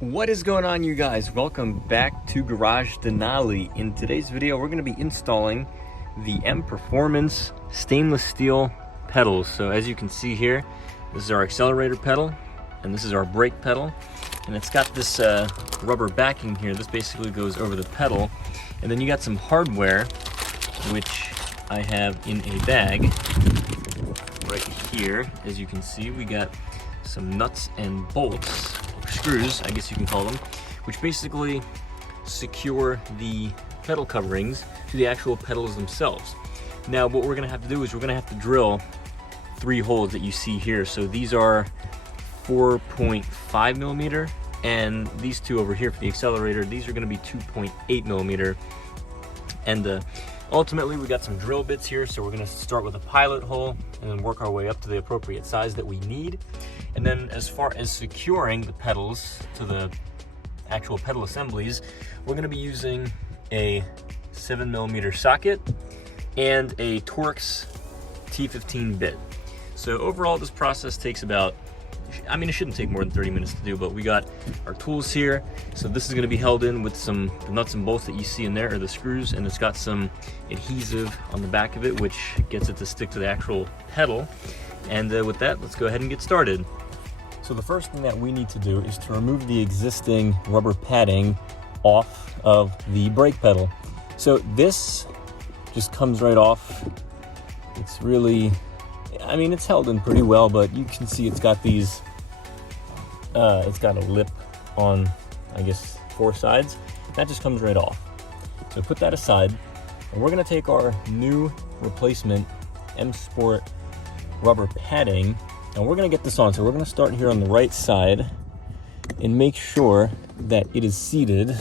What is going on, you guys? Welcome back to Garage Denali. In today's video, we're going to be installing the M Performance stainless steel pedals. So as you can see here, this is our accelerator pedal and this is our brake pedal, and it's got this rubber backing here. This basically goes over the pedal, and then you got some hardware which I have in a bag right here. As you can see, we got some nuts and bolts, screws, I guess you can call them, which basically secure the pedal coverings to the actual pedals themselves. Now what we're going to have to do is we're going to have to drill 3 holes that you see here. So these are 4.5 millimeter, and these 2 over here for the accelerator, these are going to be 2.8 millimeter. And ultimately we got some drill bits here, so we're going to start with a pilot hole and then work our way up to the appropriate size that we need. And then as far as securing the pedals to the actual pedal assemblies, we're going to be using a 7mm socket and a Torx T15 bit. So overall this process takes about, I mean, it shouldn't take more than 30 minutes to do, but we got our tools here. So this is going to be held in with some nuts and bolts that you see in there, or the screws, and it's got some adhesive on the back of it which gets it to stick to the actual pedal. And with that, let's go ahead and get started. So the first thing that we need to do is to remove the existing rubber padding off of the brake pedal. So this just comes right off. It's really, I mean, it's held in pretty well, but you can see it's got these, it's got a lip on, I guess, 4 sides. That just comes right off. So put that aside, and we're gonna take our new replacement M Sport rubber padding, and we're going to get this on. So we're going to start here on the right side and make sure that it is seated.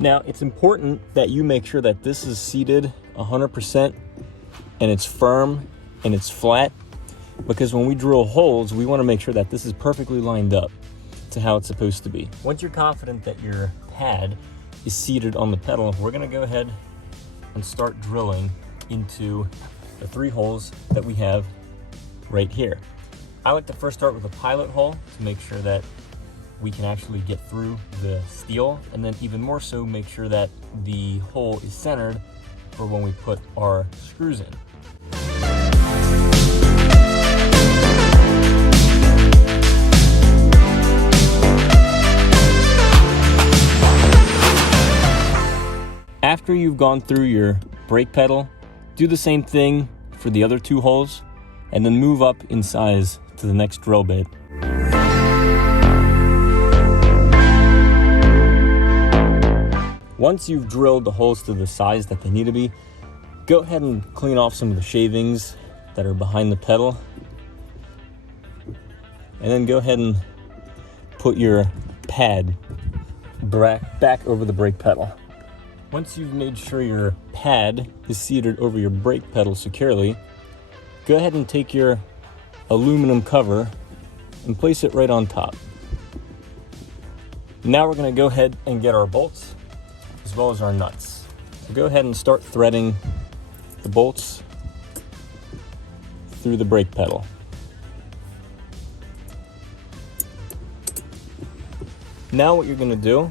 Now it's important that you make sure that this is seated 100% and it's firm and it's flat, because when we drill holes we want to make sure that this is perfectly lined up to how it's supposed to be. Once you're confident that your pad is seated on the pedal, we're going to go ahead and start drilling into the 3 holes that we have right here. I like to first start with a pilot hole to make sure that we can actually get through the steel, and then even more so make sure that the hole is centered for when we put our screws in. After you've gone through your brake pedal, do the same thing for the other 2 holes, and then move up in size to the next drill bit. Once you've drilled the holes to the size that they need to be, go ahead and clean off some of the shavings that are behind the pedal, and then go ahead and put your pad back over the brake pedal. Once you've made sure your pad is seated over your brake pedal securely, go ahead and take your aluminum cover and place it right on top. Now we're going to go ahead and get our bolts as well as our nuts. So go ahead and start threading the bolts through the brake pedal. Now what you're going to do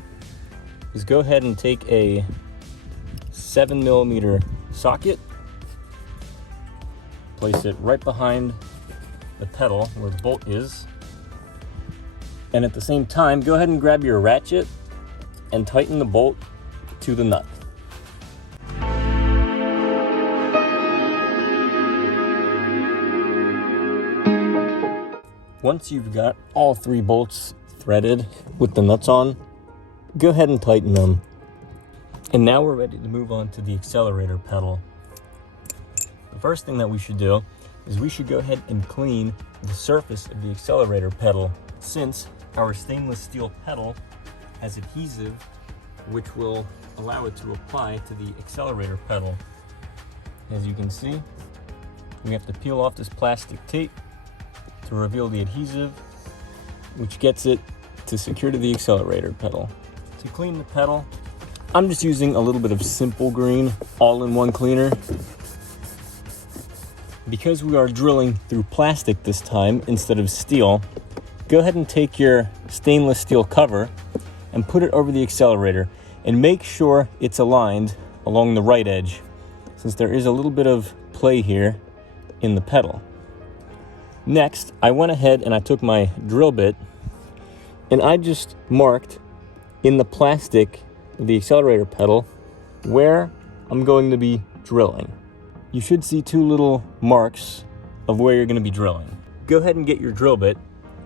is go ahead and take a 7mm socket, place it right behind the pedal where the bolt is, and at the same time go ahead and grab your ratchet and tighten the bolt to the nut. Once you've got all 3 bolts threaded with the nuts on, go ahead and tighten them. And now we're ready to move on to the accelerator pedal. The first thing that we should do is we should go ahead and clean the surface of the accelerator pedal, since our stainless steel pedal has adhesive which will allow it to apply to the accelerator pedal. As you can see, we have to peel off this plastic tape to reveal the adhesive, which gets it to secure to the accelerator pedal. To clean the pedal, I'm just using a little bit of Simple Green all-in-one cleaner. Because we are drilling through plastic this time instead of steel, go ahead and take your stainless steel cover and put it over the accelerator and make sure it's aligned along the right edge, since there is a little bit of play here in the pedal. Next, I went ahead and I took my drill bit and I just marked in the plastic of the accelerator pedal where I'm going to be drilling. You should see two little marks of where you're going to be drilling. Go ahead and get your drill bit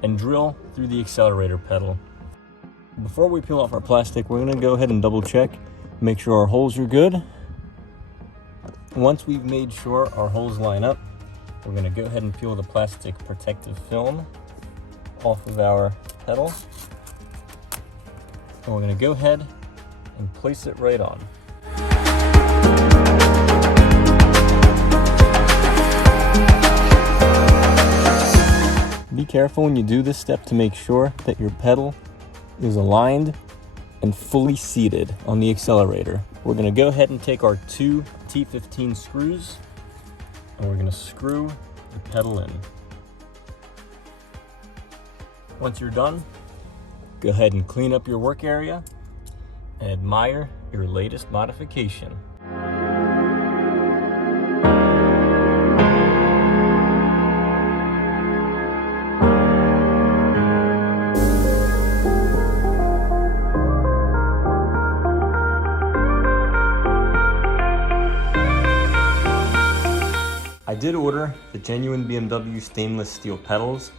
and drill through the accelerator pedal. Before we peel off our plastic, we're going to go ahead and double check, make sure our holes are good. Once we've made sure our holes line up, we're going to go ahead and peel the plastic protective film off of our pedal. And we're going to go ahead and place it right on. Be careful when you do this step to make sure that your pedal is aligned and fully seated on the accelerator. We're going to go ahead and take our two T15 screws and we're going to screw the pedal in. Once you're done, go ahead and clean up your work area and admire your latest modification. I did order the genuine BMW stainless steel pedals.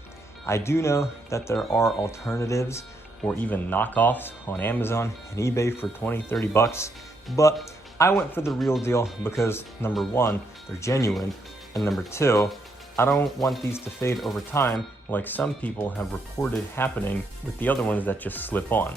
I do know that there are alternatives or even knockoffs on Amazon and eBay for 20-30 bucks, but I went for the real deal because number one, they're genuine, and number two, I don't want these to fade over time like some people have reported happening with the other ones that just slip on.